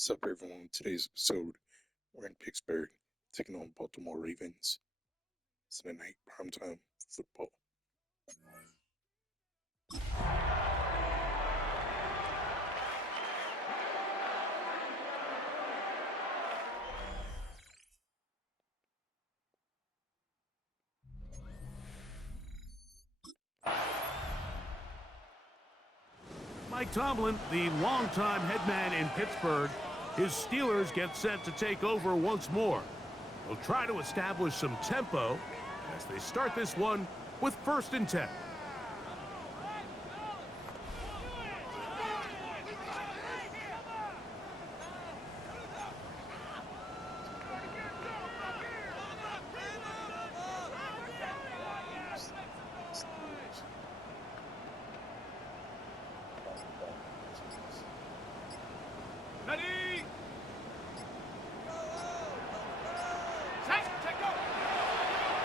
What's up, everyone? Today's episode, we're in Pittsburgh, taking on Baltimore Ravens. Sunday night primetime football. Mike Tomlin, the longtime head man in Pittsburgh, his Steelers get set to take over once more. They'll try to establish some tempo as they start this one with 1st and 10.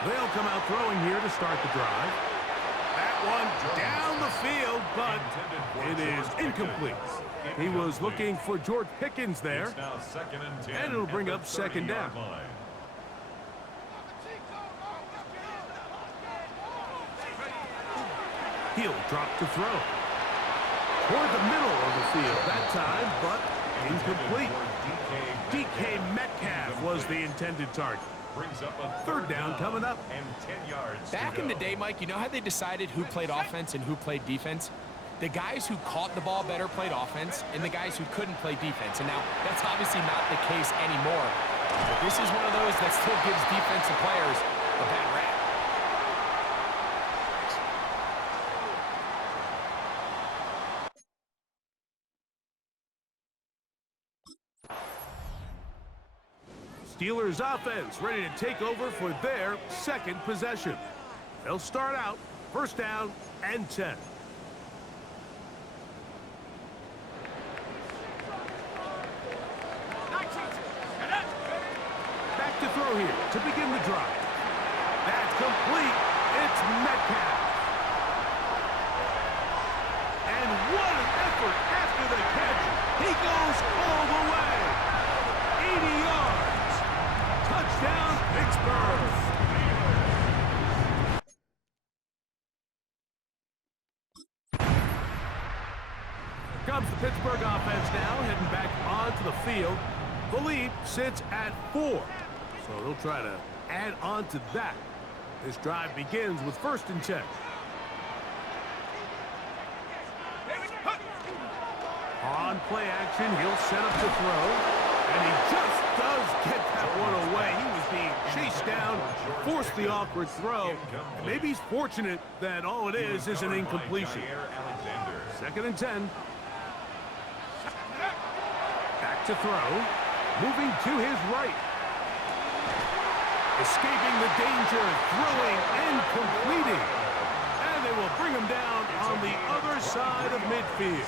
They'll come out throwing here to start the drive. That one down the field, but it is incomplete. He was looking for George Pickens there, and it'll bring up 2nd down. He'll drop to throw. Toward the middle of the field that time, but incomplete. DK Metcalf was the intended target. Brings up a 3rd down coming up. And 10 yards. Back in the day, Mike, you know how they decided who played offense and who played defense? The guys who caught the ball better played offense, and the guys who couldn't play defense. And now, that's obviously not the case anymore. But this is one of those that still gives defensive players a bad rap. Steelers offense ready to take over for their 2nd possession. They'll start out 1st down and 10. Back to throw here to begin the drive. That's complete. It's Metcalf. And what an effort after the catch. He goes all the way. 80 yards. Touchdown, Pittsburgh. Here comes the Pittsburgh offense now, heading back onto the field. The lead sits at 4, so they'll try to add on to that. This drive begins with 1st and 10. On play action, he'll set up to throw. And he just does get that one away. He was being chased down, forced the awkward throw. And maybe he's fortunate that all it is an incompletion. 2nd and 10. Back to throw. Moving to his right. Escaping the danger, throwing and completing. And they will bring him down on the other side of midfield.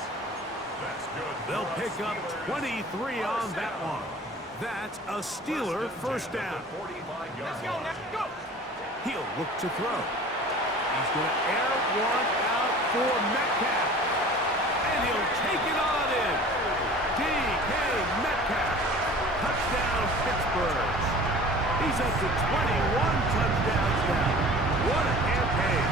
They'll pick up 23 on that one. That's a Steeler 1st down. Let's go. He'll look to throw. He's going to air one out for Metcalf. And he'll take it on in. DK Metcalf. Touchdown, Pittsburgh. He's up to 21 touchdowns now. What a campaign.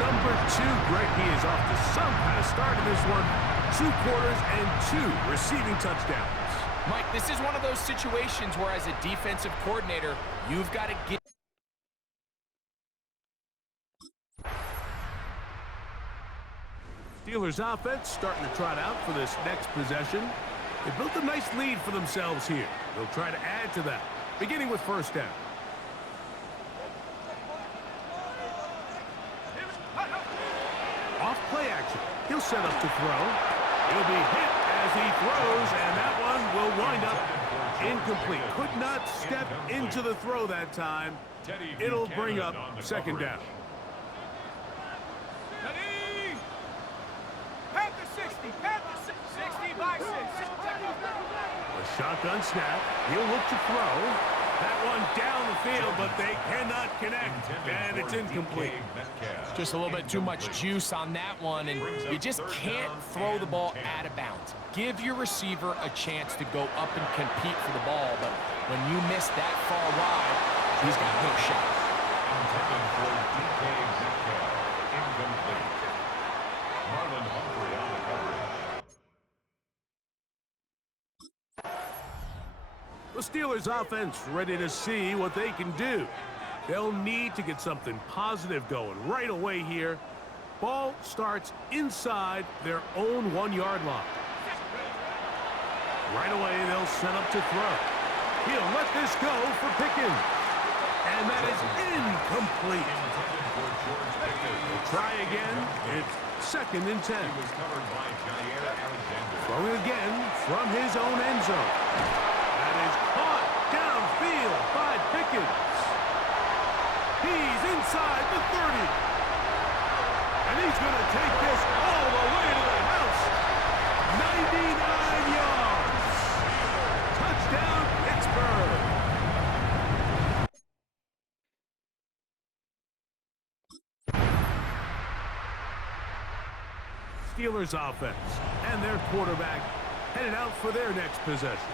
Number 2, Greg, he is off to some kind of start in this one. 2 quarters and 2 receiving touchdowns. Mike, this is one of those situations where as a defensive coordinator, you've got to get... Steelers offense starting to trot out for this next possession. They built a nice lead for themselves here. They'll try to add to that, beginning with 1st down. Off play action. He'll set up to throw. He'll be hit as he throws, and that one will wind up incomplete. Could not step into the throw that time. It'll bring up 2nd down. A shotgun snap. He'll look to throw. That one down the field, but they cannot connect, and it's incomplete. Just a little bit too much juice on that one, and you just can't throw the ball out of bounds. Give your receiver a chance to go up and compete for the ball, but when you miss that far wide, he's got no shot. Intended for DK Metcalf. Incomplete. Marlon Humphrey on the coverage. The Steelers offense ready to see what they can do. They'll need to get something positive going right away here. Ball starts inside their own 1-yard line. Right away, they'll set up to throw. He'll let this go for Pickens. And that is incomplete. We'll try again. It's 2nd and 10. Throwing again from his own end zone. That is caught downfield by Pickens. He's inside the 30. And he's going to take this all the way to the house. 99 yards. Touchdown, Pittsburgh. Steelers offense and their quarterback headed out for their next possession.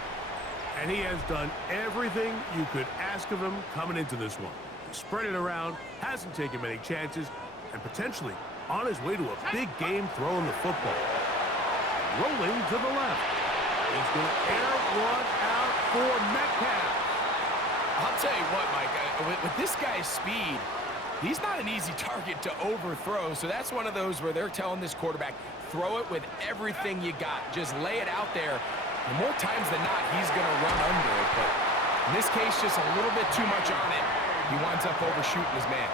And he has done everything you could ask of him coming into this one. Spread it around, hasn't taken many chances, and potentially on his way to a big game throwing the football. Rolling to the left. He's going to air one out for Metcalf. I'll tell you what, Mike, with this guy's speed, he's not an easy target to overthrow, so that's one of those where they're telling this quarterback, throw it with everything you got. Just lay it out there. And more times than not, he's going to run under it, but in this case, just a little bit too much on it. He winds up overshooting his man.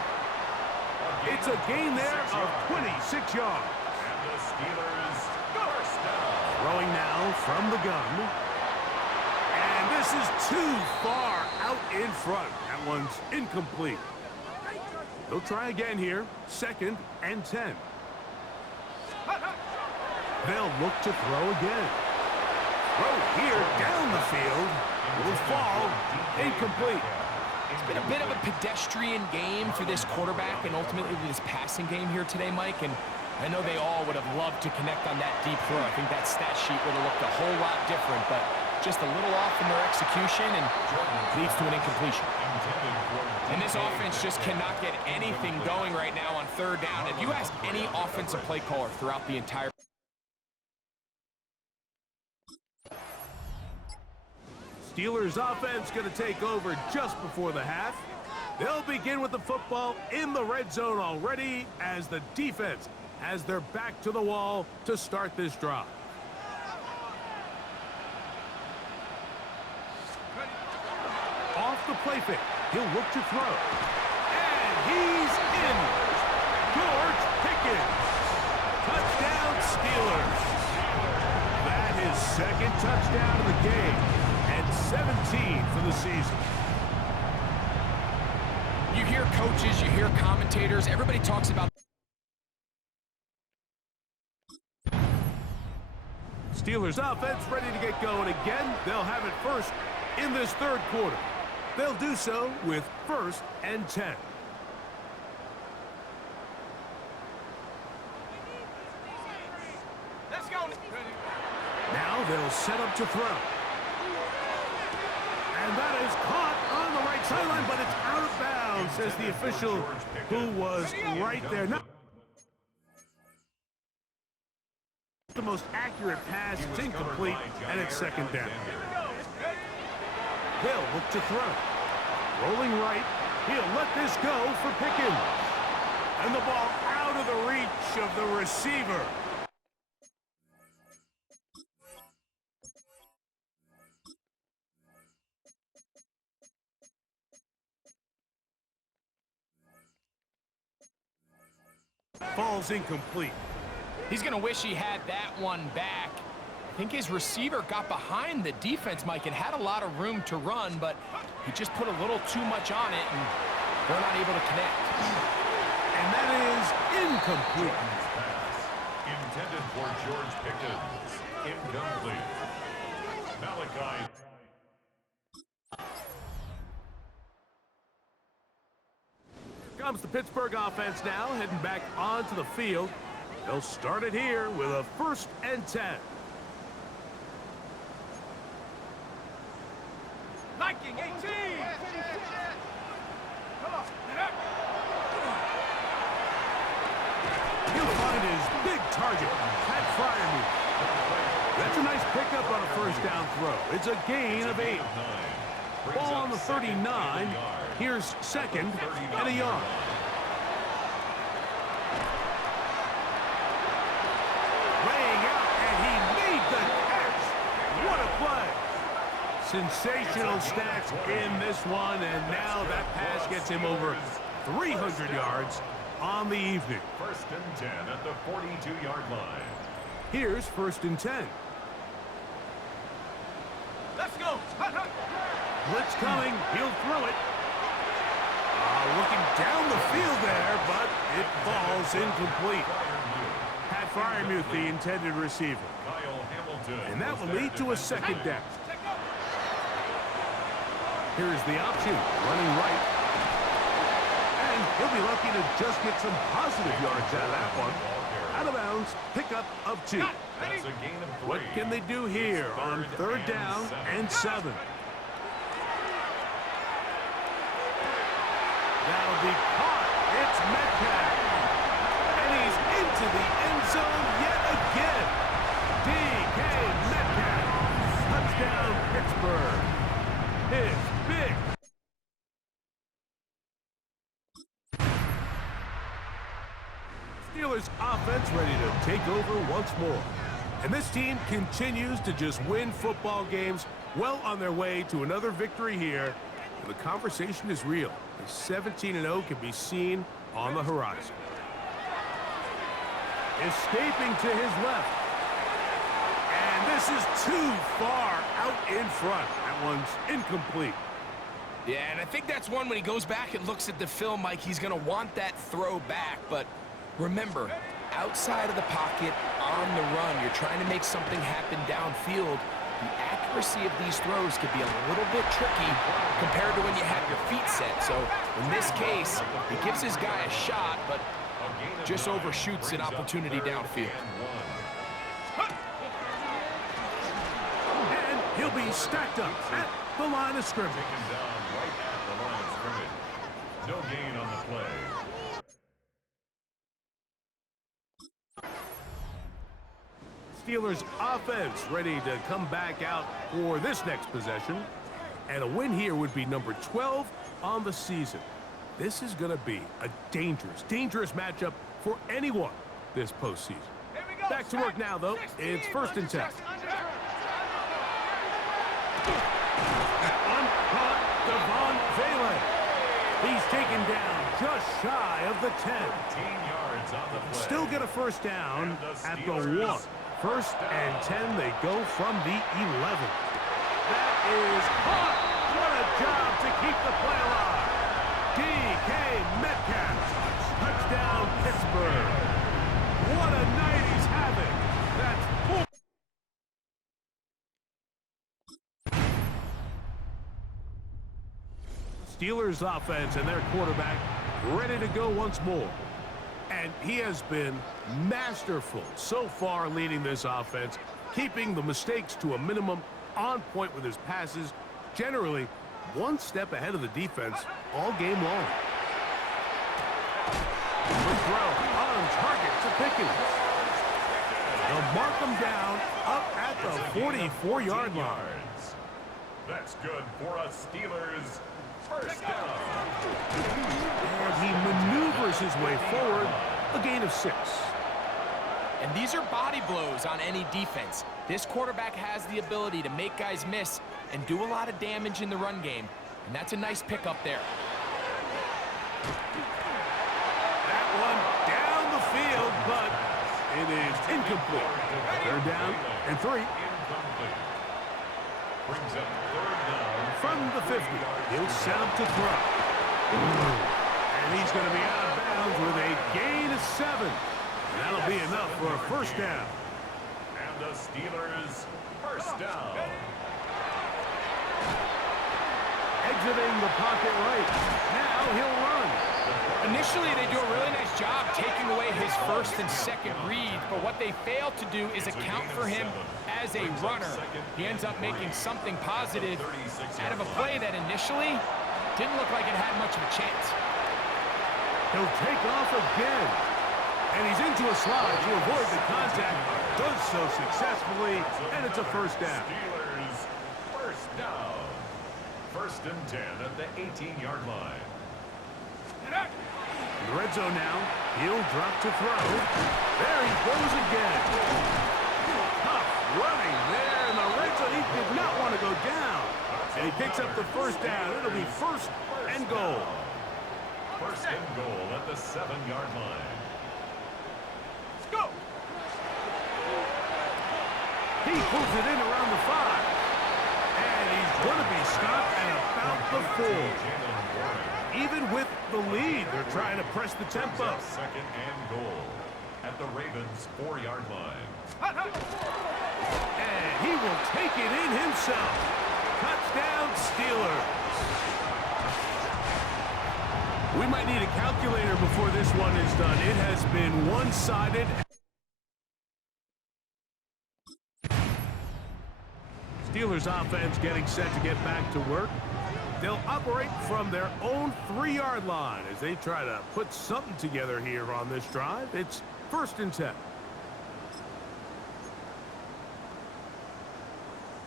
It's a gain there of 26 yards. And the Steelers first down. Throwing now from the gun. And this is too far out in front. That one's incomplete. They'll try again here. 2nd and 10. They'll look to throw again. Throw here down the field. Will fall. Incomplete. It's been a bit of a pedestrian game for this quarterback and ultimately this passing game here today, Mike. And I know they all would have loved to connect on that deep throw. I think that stat sheet would have looked a whole lot different, but just a little off in their execution and leads to an incompletion. And this offense just cannot get anything going right now on 3rd down. If you ask any offensive play caller throughout the entire Steelers offense going to take over just before the half. They'll begin with the football in the red zone already as the defense has their back to the wall to start this drive. Off the play fake, he'll look to throw. And he's in. George Pickens. Touchdown, Steelers. That is 2nd touchdown of the game. 17 for the season. You hear coaches, you hear commentators, everybody talks about Steelers offense ready to get going again. They'll have it first in this 3rd quarter. They'll do so with 1st and 10. Let's go. Now they'll set up to throw. And that is caught on the right sideline, but it's out of bounds, says the official who was right there. Not the most accurate pass. It's incomplete, and it's 2nd down. They'll look to throw. Rolling right. He'll let this go for Pickens. And the ball out of the reach of the receiver. Falls incomplete. He's going to wish he had that one back. I think his receiver got behind the defense, Mike, and had a lot of room to run, but he just put a little too much on it, and they're not able to connect. And that is incomplete. Intended for George Pickens. Incomplete. Malachi. comes the Pittsburgh offense now, heading back onto the field. They'll start it here with a 1st and 10. Liking 18. Come on. He'll find his big target, Pat Fryermuth. That's a nice pickup on a 1st down throw. It's a gain of 8. Ball on the 39. Here's 2nd and a yard. Laying out, and he made the catch. What a play. Sensational stats in this one, and now that pass gets him over 300 yards on the evening. 1st and 10 at the 42-yard line. Here's 1st and 10. Let's go. Blitz coming. He'll throw it. Looking down the field there, but it falls incomplete. Pat Fryermuth, the intended receiver. Kyle Hamilton. And that will lead to a 2nd down. Here's the option, running right. And he'll be lucky to just get some positive yards out of that one. Out of bounds, pickup of 2. That's a gain of 3. What can they do here on 3rd down and 7? That'll be caught. It's Metcalf. And he's into the end zone yet again. D.K. Metcalf. Touchdown, Pittsburgh. It's big. Steelers offense ready to take over once more. And this team continues to just win football games, well on their way to another victory here. And the conversation is real. The 17-0 can be seen on the horizon. Escaping to his left. And this is too far out in front. That one's incomplete. Yeah, and I think that's one when he goes back and looks at the film, Mike, he's going to want that throw back. But remember, outside of the pocket, on the run, you're trying to make something happen downfield. The accuracy of these throws could be a little bit tricky compared to when you have your feet set. So in this case, he gives his guy a shot, but just overshoots an opportunity downfield. And he'll be stacked up at the line of scrimmage. Taken down right at the line of scrimmage. No gain on the play. Steelers offense ready to come back out for this next possession. And a win here would be number 12 on the season. This is going to be a dangerous matchup for anyone this postseason. Back to work now, though. It's 1st and 10. Uncaught Devon Valen. He's taken down just shy of the 10. 15 yards on the play. Still get a 1st down at the 1. 1st and 10, they go from the 11. That is caught. What a job to keep the play alive. D.K. Metcalf. Touchdown, Pittsburgh. What a night he's having. That's 4. Steelers offense and their quarterback ready to go once more. And he has been masterful so far leading this offense, keeping the mistakes to a minimum, on point with his passes, generally one step ahead of the defense all game long. Good throw on target to Pickens. They'll mark him down up at the 44-yard line. That's good for a Steelers 1st down. And he maneuvers his way forward, a gain of 6. And these are body blows on any defense. This quarterback has the ability to make guys miss and do a lot of damage in the run game. And that's a nice pickup there. That one down the field, but it is incomplete. 3rd down and 3. Incomplete. Brings up 3rd down. From the 50, he'll set up to throw. And he's going to be out of bounds with a gain of 7. And that'll be enough for a 1st down. And the Steelers 1st down. Exiting the pocket right. Now he'll run. And Initially, they do a really nice job taking away his first and second read, but what they fail to do is account for him as a runner. He ends up making something positive out of a play that initially didn't look like it had much of a chance. He'll take off again. And he's into a slide to avoid the contact. Does so successfully, and it's a first down. Steelers first down. 1st and 10 at the 18-yard line. In the red zone now. He'll drop to throw. There he goes again. Tough running there in the red zone. He did not want to go down. And he picks up the first down. It'll be 1st and goal. 1st and goal at the 7-yard line. Let's go. He pulls it in around the 5. And he's going to be stopped at about the 4. Even with the lead, they're trying to press the tempo. 2nd and goal at the Ravens' 4-yard line. And he will take it in himself. Touchdown, Steelers. We might need a calculator before this one is done. It has been one-sided. Steelers offense getting set to get back to work. They'll operate from their own 3-yard line as they try to put something together here on this drive. It's 1st and 10.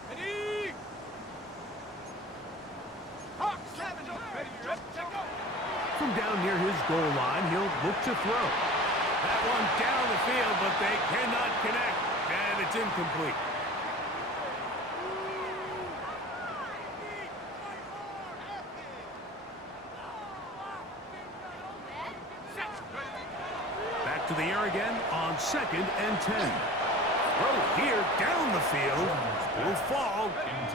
Ready. Hawk 7. Ready. Check go. From down near his goal line, he'll look to throw. That one down the field, but they cannot connect, and it's incomplete. Back to the air again on 2nd and 10. Throw here down the field. Will fall.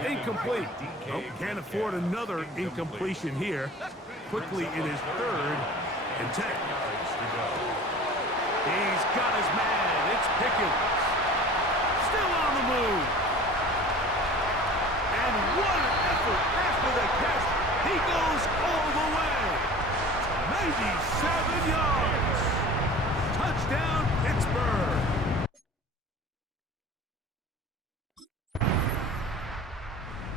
Incomplete. Oh, can't afford another incompletion here. Quickly in his 3rd and 10. He's got his man. It's Pickens. Still on the move. And what an effort after the catch. He goes all the way. 97 yards. Touchdown, Pittsburgh.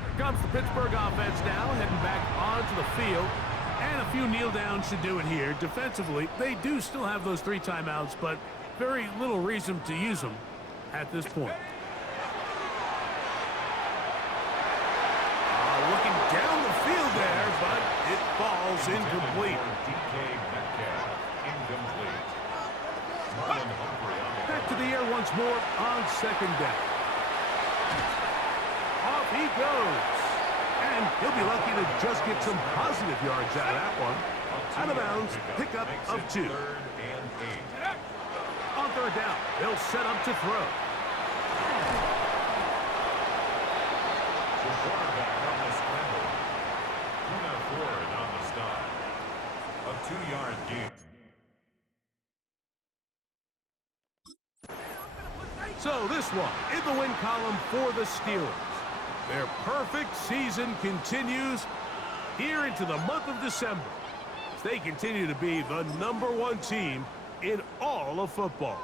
Here comes the Pittsburgh offense now, heading back onto the field. And a few kneel downs should do it here. Defensively, they do still have those 3 timeouts, but very little reason to use them at this point. Looking down the field there, but it falls incomplete. Back to the air once more on 2nd down. Off he goes. And he'll be lucky to just get some positive yards out of that one. Out of bounds, pickup of 2. On 3rd down, they'll set up to throw. The quarterback on the scramble. Kuna Ford on the stop. A 2-yard gain. So this one in the win column for the Steelers. Their perfect season continues here into the month of December. They continue to be the #1 team in all of football.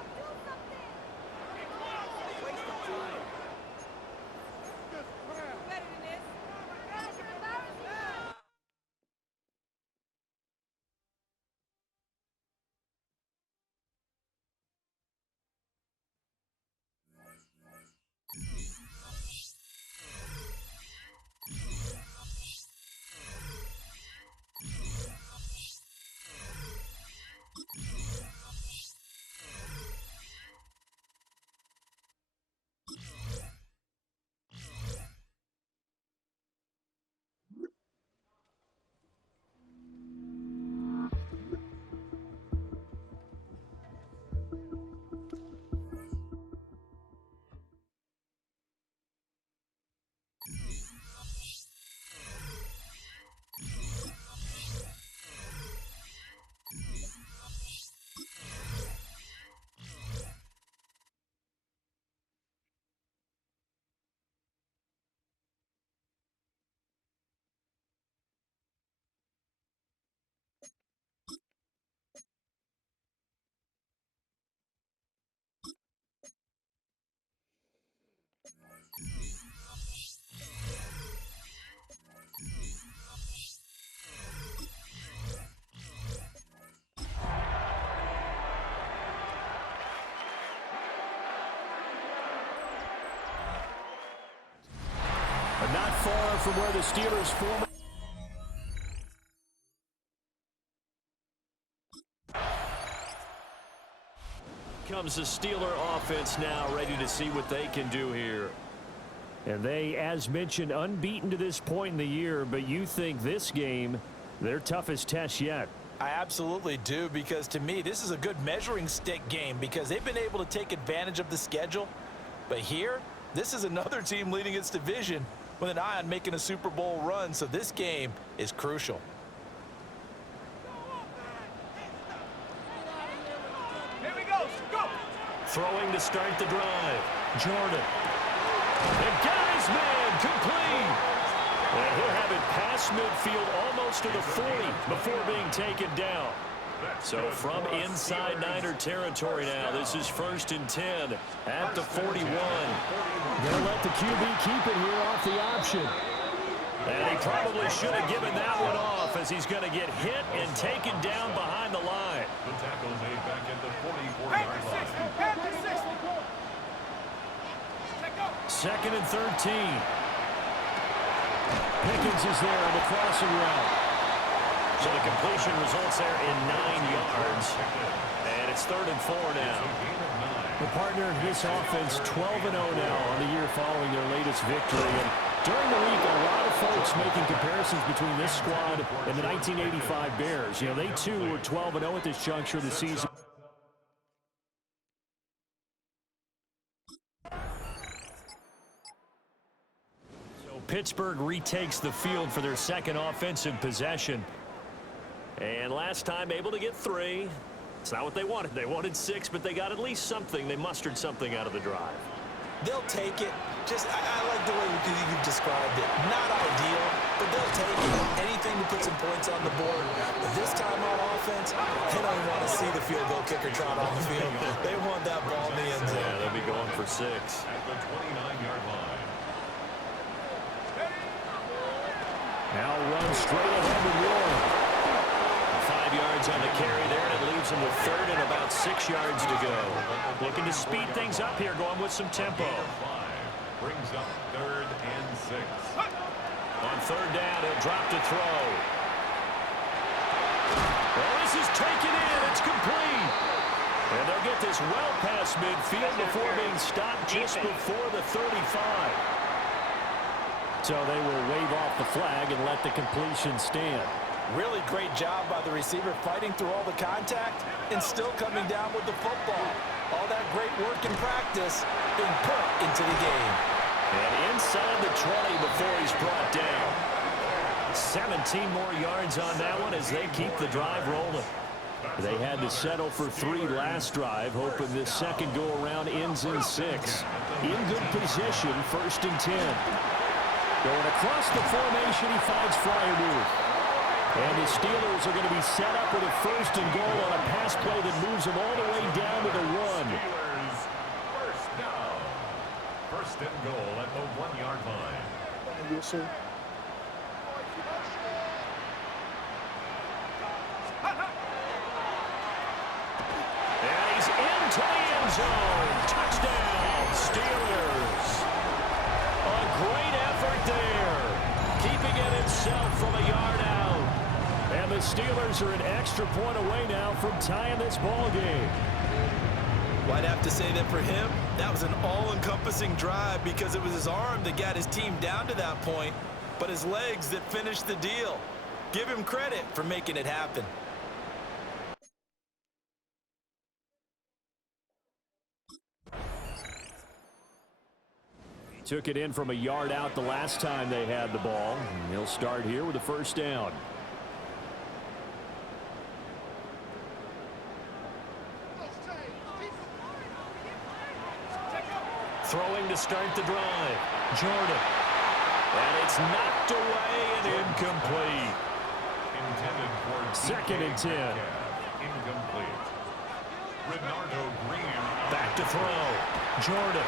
Not far from where the Steelers former. Comes the Steeler offense now, ready to see what they can do here. And they, as mentioned, unbeaten to this point in the year, but you think this game, their toughest test yet. I absolutely do, because to me, this is a good measuring stick game because they've been able to take advantage of the schedule. But here, this is another team leading its division with an eye on making a Super Bowl run, so this game is crucial. Here we go. Go. Throwing to start the drive. Jordan. The guy's man complete. And he'll have it past midfield almost to the 40 before being taken down. So from inside Niner territory now, this is 1st and 10 at the 41. They'll let the QB keep it here off the option. And he probably should have given that one off as he's going to get hit and taken down behind the line. The tackle made back at the 44-yard line. Panther 6. Check go. 2nd and 13. Pickens is there on the crossing route. So the completion results there in 9 yards. And it's 3rd and 4 now. The partner, this offense 12-0 now on the year following their latest victory. And during the week, a lot of folks making comparisons between this squad and the 1985 Bears. You know, they too were 12-0 at this juncture of the season. Pittsburgh retakes the field for their second offensive possession. And last time able to get 3. It's not what they wanted. They wanted 6, but they got at least something. They mustered something out of the drive. They'll take it. I like the way you've described it. Not ideal, but they'll take it. Anything to put some points on the board. But this time on offense, they don't even want to see the field goal kicker trot on the field. They want that ball in the end zone. Yeah, they'll be going for 6. At the 29-yard line. Now run straight ahead to Warren. 5 yards on the carry there, and it leaves him with 3rd and about 6 yards to go. Looking to speed things up here, going with some tempo. 5 brings up 3rd and 6. On 3rd down, he'll drop to throw. Well, this is taken in. It's complete. And they'll get this well past midfield before being stopped just before the 35. So they will wave off the flag and let the completion stand. Really great job by the receiver fighting through all the contact and still coming down with the football. All that great work in practice being put into the game. And inside the 20 before he's brought down. 17 more yards on that one as they keep the drive rolling. They had to settle for 3 last drive, hoping this second go-around ends in 6. In good position, 1st and 10. Going across the formation, he finds Fryermuth. And the Steelers are going to be set up with a 1st and goal on a pass play that moves them all the way down to the 1. Steelers, 1st down. 1st and goal at the 1-yard line. Yes, sir. And he's into the end zone. Touchdown, Steelers. A great effort there. Keeping it himself from a yard out. And the Steelers are an extra point away now from tying this ball game. Well, I'd have to say that for him, that was an all-encompassing drive because it was his arm that got his team down to that point, but his legs that finished the deal. Give him credit for making it happen. Took it in from a yard out the last time they had the ball. And he'll start here with a 1st down. Throwing to start the drive. Jordan. And it's knocked away and incomplete. Intended for 2nd and 10. Incomplete. Renardo Green. Back to throw. Jordan.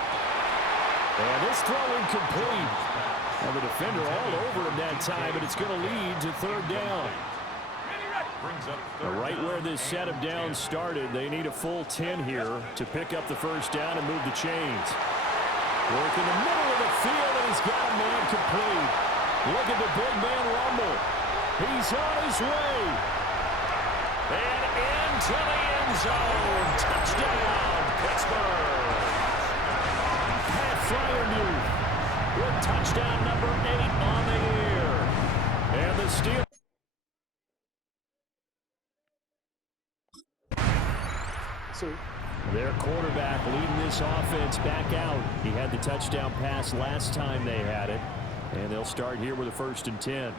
And this throw incomplete. And the defender all over him that time, but it's going to lead to 3rd down. Brings up Right where this set of downs started, they need a full 10 here to pick up the 1st down and move the chains. Work in the middle of the field, and he's got a man complete. Look at the big man rumble. He's on his way. And into the end zone. Touchdown, Pittsburgh. Pat Fryermuth with touchdown number 8 on the year. And the Steelers. Their quarterback leading this offense back out. He had the touchdown pass last time they had it. And they'll start here with a 1st and 10.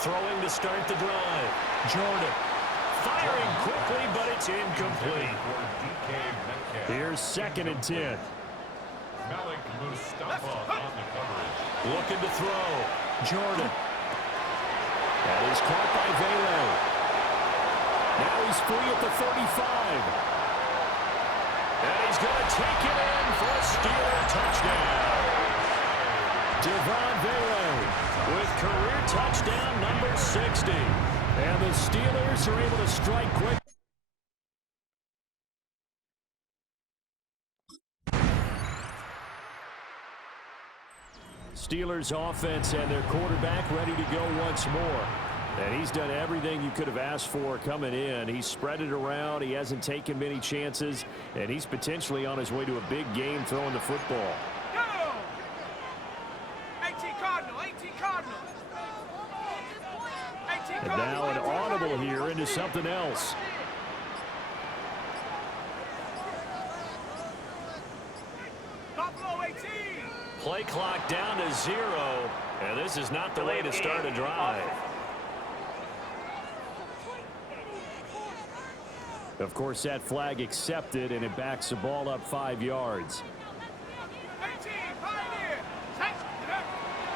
Throwing to start the drive. Jordan. Firing quickly, but it's incomplete. Here's 2nd and 10. Malik Mustafa on the coverage. Looking to throw. Jordan. That is caught by Vele. Now he's free at the 35. And he's going to take it in for a Steeler touchdown. Devon Vele with career touchdown number 60. And the Steelers are able to strike quick. Steelers offense and their quarterback ready to go once more. And he's done everything you could have asked for coming in. He's spread it around. He hasn't taken many chances. And he's potentially on his way to a big game throwing the football. Go! 18 Cardinal, 18 Cardinal. 18 And Cardinal. now an audible here into something else. Buffalo 18. Play clock down to 0. And this is not the way to start a drive. Of course, that flag accepted, and it backs the ball up 5 yards. 18, Pioneer.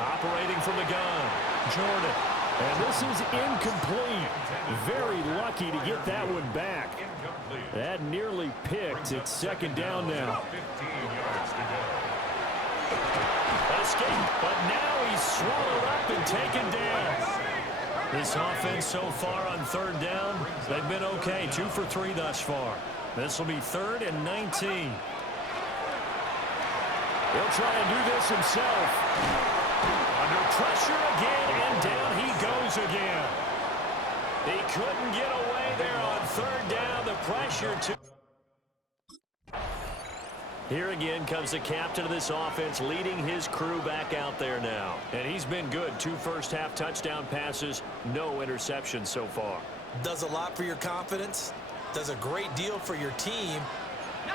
Operating from the gun, Jordan. And this is incomplete. Very lucky to get that one back. That nearly picked. It's 2nd down now. 15 yards to go. Escape, but now he's swallowed up and taken down. This offense so far on 3rd down, they've been okay. 2 for 3 thus far. This will be 3rd and 19. He'll try and do this himself. Under pressure again, and down he goes again. He couldn't get away there on 3rd down. The pressure to... Here again comes the captain of this offense leading his crew back out there now. And he's been good. 2 first-half touchdown passes, no interceptions so far. Does a lot for your confidence. Does a great deal for your team.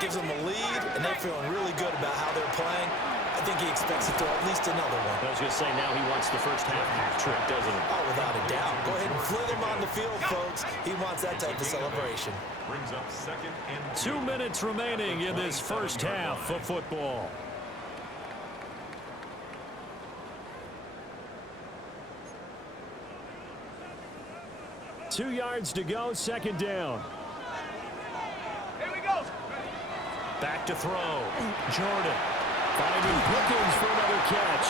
Gives them a lead, and they're feeling really good about how they're playing. I think he expects to throw at least another one. I was going to say, now he wants the first half trick, doesn't he? Oh, without a doubt. Go ahead and fling him on the field, folks. He wants that type of celebration. Brings up 2nd and 2 minutes remaining in this first half of football. Two yards to go, 2nd down. Here we go. Back to throw. Jordan finding Pickens for another catch.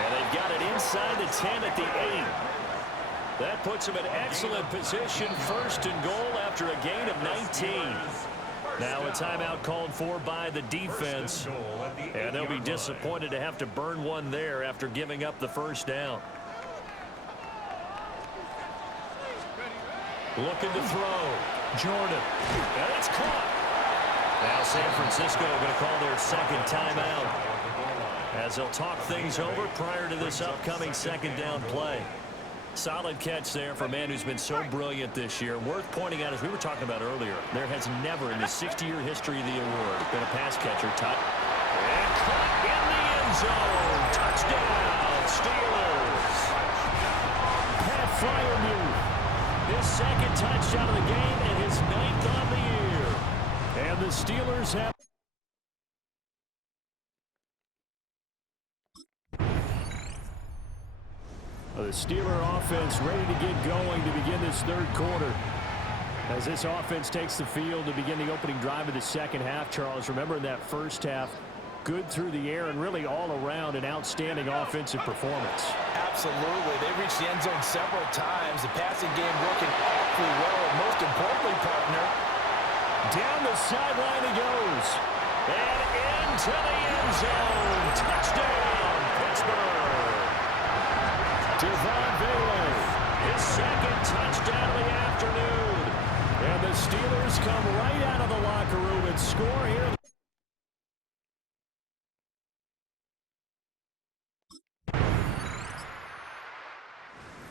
And they've got it inside the 10 at the 8. That puts them in excellent position. 1st and goal after a gain of 19. Now a timeout called for by the defense. And they'll be disappointed to have to burn one there after giving up the 1st down. Looking to throw. Jordan. And it's caught. Now San Francisco going to call their 2nd timeout as they'll talk things over prior to this upcoming 2nd down play. Solid catch there for a man who's been so brilliant this year. Worth pointing out, as we were talking about earlier, there has never in the 60-year history of the award been a pass catcher touch. And caught in the end zone. Touchdown, Steelers. Pat Freiermuth, his 2nd touchdown of the game and his 9th on the year. And the Steelers have... The Steeler offense ready to get going to begin this 3rd quarter. As this offense takes the field to begin the opening drive of the 2nd half, Charles, remember in that 1st half, good through the air and really all around an outstanding offensive performance. Absolutely. They reached the end zone several times. The passing game working awfully well. And most importantly, partner, down the sideline he goes. And into the end zone. Touchdown, Pittsburgh. Devon Vele, his 2nd touchdown of the afternoon. And the Steelers come right out of the locker room and score here.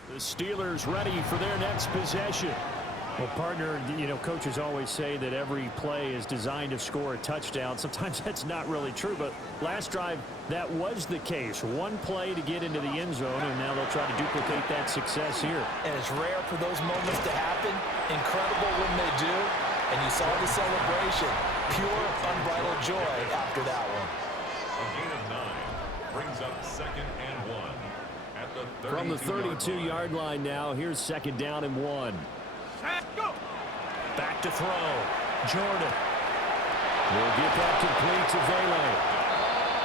The Steelers ready for their next possession. Well, partner, you know, coaches always say that every play is designed to score a touchdown. Sometimes that's not really true, but last drive, that was the case. One play to get into the end zone, and now they'll try to duplicate that success here. And it's rare for those moments to happen. Incredible when they do. And you saw the celebration. Pure, unbridled joy after that one. A gain of 9 brings up 2nd and 1 at the 32-yard From the 32-yard line now, here's 2nd down and 1. Go. Back to throw. Jordan. Will get that complete to Vele.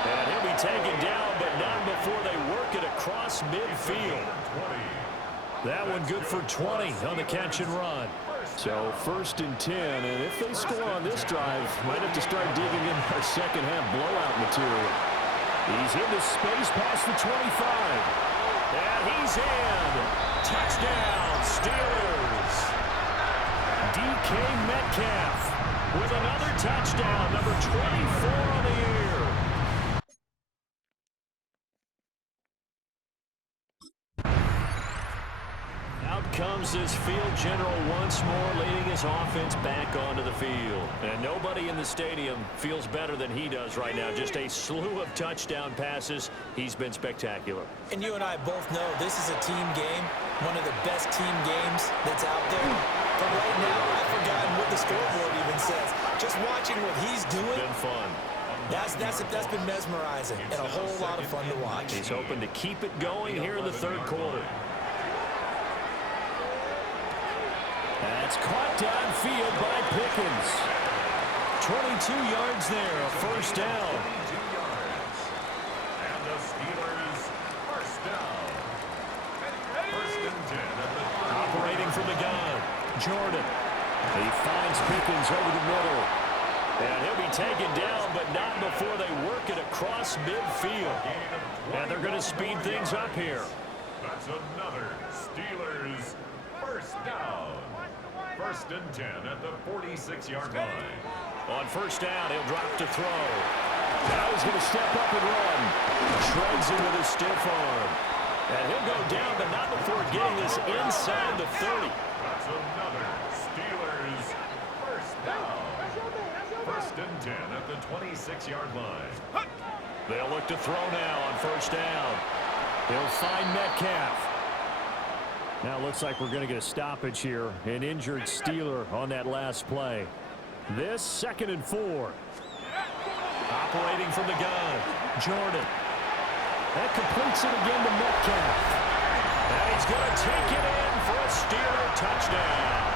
And he'll be taken down, but not before they work it across midfield. That one good for 20 on the catch and run. So 1st and 10, and if they score on this drive, might have to start digging in our second half blowout material. He's into space past the 25. And he's in. Touchdown, Steelers. DK Metcalf with another touchdown, number 24 on the year. Out comes this field general once more, leading his offense back onto the field. And nobody in the stadium feels better than he does right now. Just a slew of touchdown passes. He's been spectacular. And you and I both know this is a team game, one of the best team games that's out there. But right now, I've forgotten what the scoreboard even says. Just watching what he's doing. It's been fun. That's been mesmerizing and a whole lot of fun to watch. He's hoping to keep it going here in the 3rd quarter. That's caught downfield by Pickens. 22 yards there, a 1st down. 22 yards. And the Steelers, 1st down. 1st and 10 at the 30. Operating from the gun, Jordan. He finds Pickens over the middle. And he'll be taken down, but not before they work it across midfield. And they're going to speed things up here. That's another Steelers 1st down. 1st and 10 at the 46-yard line. On 1st down, he'll drop to throw. Now he's going to step up and run. Shreds it with his stiff arm. And he'll go down, but not before getting this inside the 30. That's another Steelers 1st down. 1st and 10 at the 26-yard line. They'll look to throw now on 1st down. He'll find Metcalf. Now it looks like we're going to get a stoppage here. An injured Steeler on that last play. This 2nd and 4. Operating from the gun, Jordan. That completes it again to Metcalf. And he's going to take it in for a Steeler touchdown.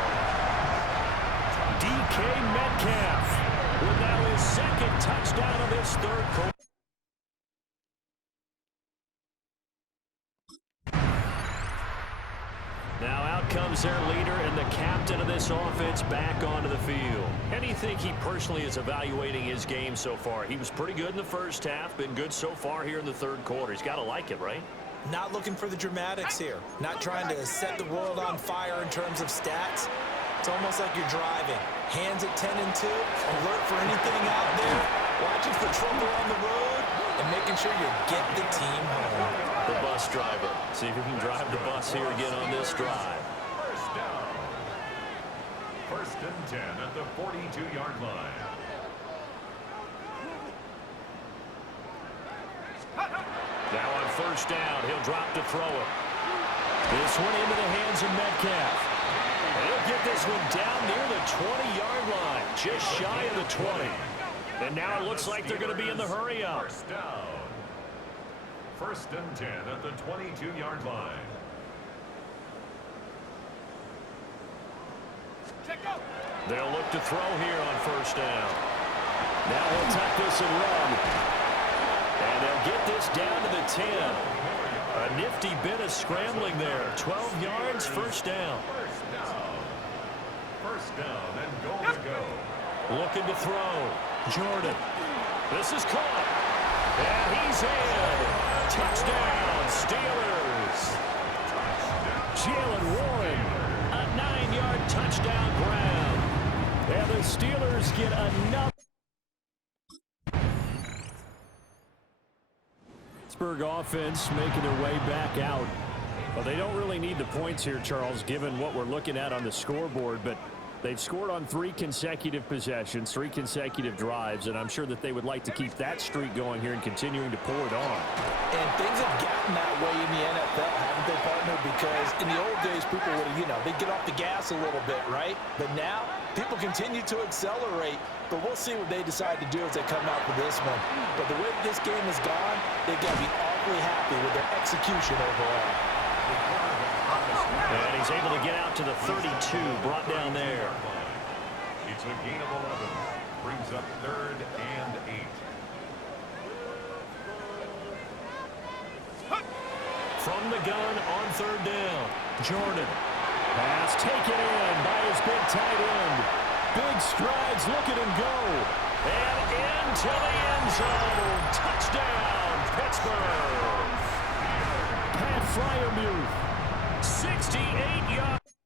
DK Metcalf with now his 2nd touchdown of this 3rd quarter. Now out comes their leader and the captain of this offense back onto the field. And you think he personally is evaluating his game so far? He was pretty good in the 1st half, been good so far here in the 3rd quarter. He's got to like it, right? Not looking for the dramatics here. Not trying to set the world on fire in terms of stats. It's almost like you're driving. Hands at 10 and 2, alert for anything out there, watching for trouble on the road, and making sure you get the team home. The bus driver. See if he can drive the bus here again on this drive. 1st down. 1st and 10 at the 42-yard line. Now on 1st down, he'll drop to throw it. This one into the hands of Metcalf. And he'll get this one down near the 20-yard line, just shy of the 20. And now it looks like they're going to be in the hurry-up. 1st down. 1st and 10 at the 22-yard line. They'll look to throw here on 1st down. Now he'll tuck this and run. And they'll get this down to the 10. A nifty bit of scrambling there. 12 yards, 1st down. 1st down. 1st down and goal to go. Looking to throw. Jordan. This is caught. And he's in. Touchdown, Steelers. Jalen Warren. A 9-yard touchdown grab. And the Steelers get another. Pittsburgh offense making their way back out Well, they don't really need the points here, Charles, given what we're looking at on the scoreboard, but they've scored on 3 consecutive possessions, 3 consecutive drives, and I'm sure that they would like to keep that streak going here and continuing to pour it on. And things have gotten that way in the NFL, haven't they, partner? Because in the old days, people would, they'd get off the gas a little bit, right? But now, people continue to accelerate, but we'll see what they decide to do as they come out for this one. But the way this game has gone, they've got to be awfully happy with their execution overall. And he's able to get out to the 32, brought down there. It's a gain of 11. Brings up 3rd and 8. From the gun on 3rd down. Jordan. Pass taken in by his big tight end. Big strides, look at him go. And into the end zone. Touchdown, Pittsburgh. Pat Fryermuth. 68 yards.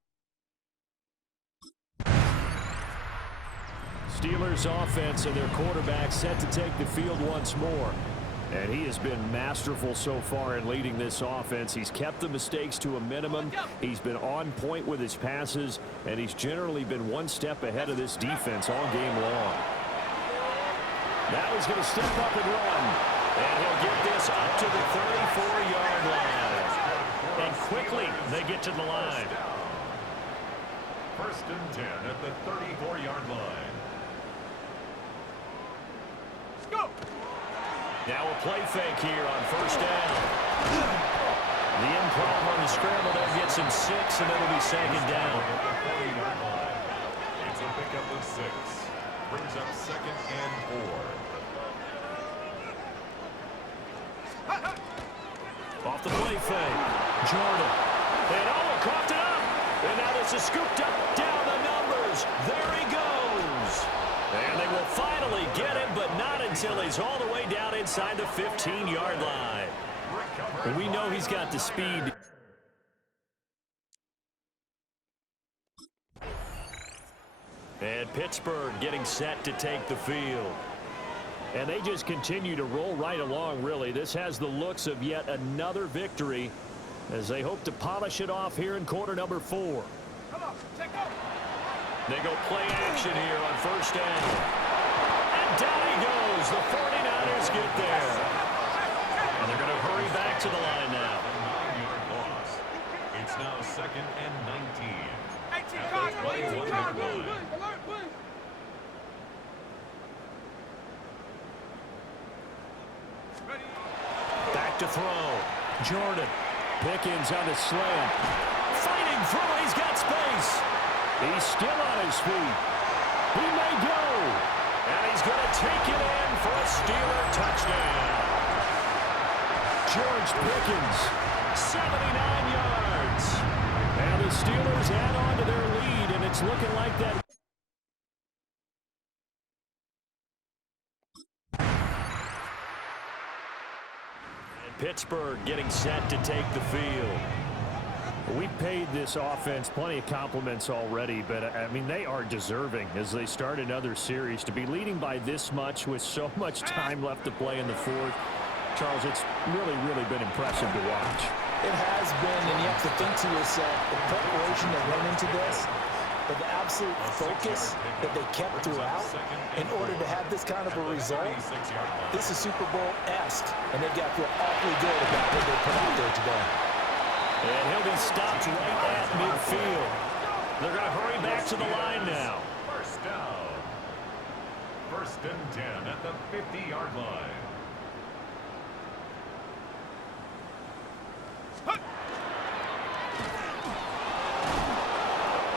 Steelers offense and their quarterback set to take the field once more. And he has been masterful so far in leading this offense. He's kept the mistakes to a minimum. He's been on point with his passes, and he's generally been one step ahead of this defense all game long. Now he's going to step up and run. And he'll get this up to the 34-yard line. And quickly, they get to the line. 1st and 10 at the 34-yard line. Let's go. Now a play fake here on 1st down. The improv on the scramble there gets him 6, and it'll be 2nd down. Yard line. It's a pickup of 6. Brings up 2nd and 4. Off the play fake. Jordan. And coughed it up. And now this is scooped up down the numbers. There he goes. And they will finally get him, but not until he's all the way down inside the 15-yard line. And we know he's got the speed. And Pittsburgh getting set to take the field. And they just continue to roll right along, really. This has the looks of yet another victory as they hope to polish it off here in quarter number 4. Come on, take off. They go play action here on 1st down. And down he goes. The 49ers get there. And they're going to hurry back to the line now. 9-yard loss. It's now 2nd and 19. 18 Cardinal, 18 Cardinal. Alert, please. Ready. Back to throw. Jordan. Pickens on the slant. Fighting through. He's got space. He's still on his feet. He may go. And he's going to take it in for a Steeler touchdown. George Pickens, 79 yards. And the Steelers add on to their lead, and it's looking like that. Pittsburgh getting set to take the field. We paid this offense plenty of compliments already, but, I mean, they are deserving as they start another series. To be leading by this much with so much time left to play in the 4th, Charles, it's really, really been impressive to watch. It has been, and you have to think to yourself, the preparation that went into this, but the absolute focus that they kept throughout in order to have this kind of a result. This is Super Bowl-esque, and they've got to feel awfully good about what they put out there today. And he'll be stopped right at midfield. They're going to hurry back to the line now. 1st down. 1st and 10 at the 50-yard line.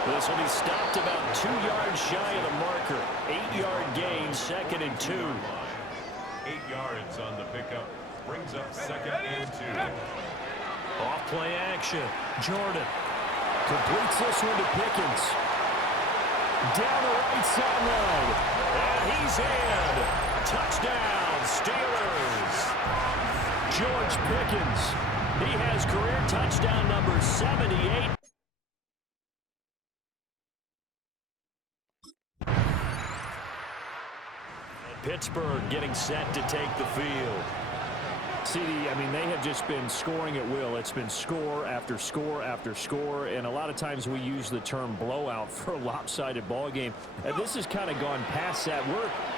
This will be stopped about 2 yards shy of the marker. 8-yard gain, 2nd and 2. 8 yards on the pickup. Brings up 2nd and 2. Off play action. Jordan completes this one to Pickens. Down the right sideline. And he's in. Touchdown, Steelers. George Pickens. He has career touchdown number 78. Pittsburgh getting set to take the field. CD, I mean, they have just been scoring at will. It's been score after score after score, and a lot of times we use the term blowout for a lopsided ball game. And this has kind of gone past that.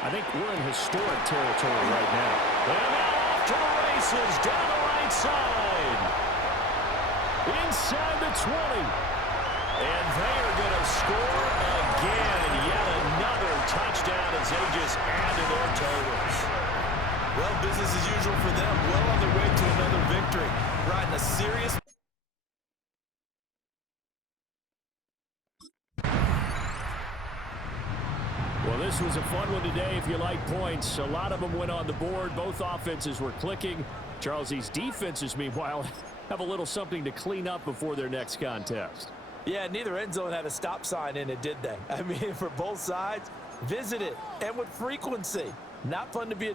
I think we're in historic territory right now. And now off to the races, down the right side. Inside the 20. And they are going to score again. Yet another touchdown as they just add to their totals. Well, business as usual for them. Well on their way to another victory. Riding a serious... Well, this was a fun one today if you like points. A lot of them went on the board. Both offenses were clicking. Charles, these defenses, meanwhile, have a little something to clean up before their next contest. Yeah, neither end zone had a stop sign in it, did they? I mean, for both sides, visit it, and with frequency. Not fun to be a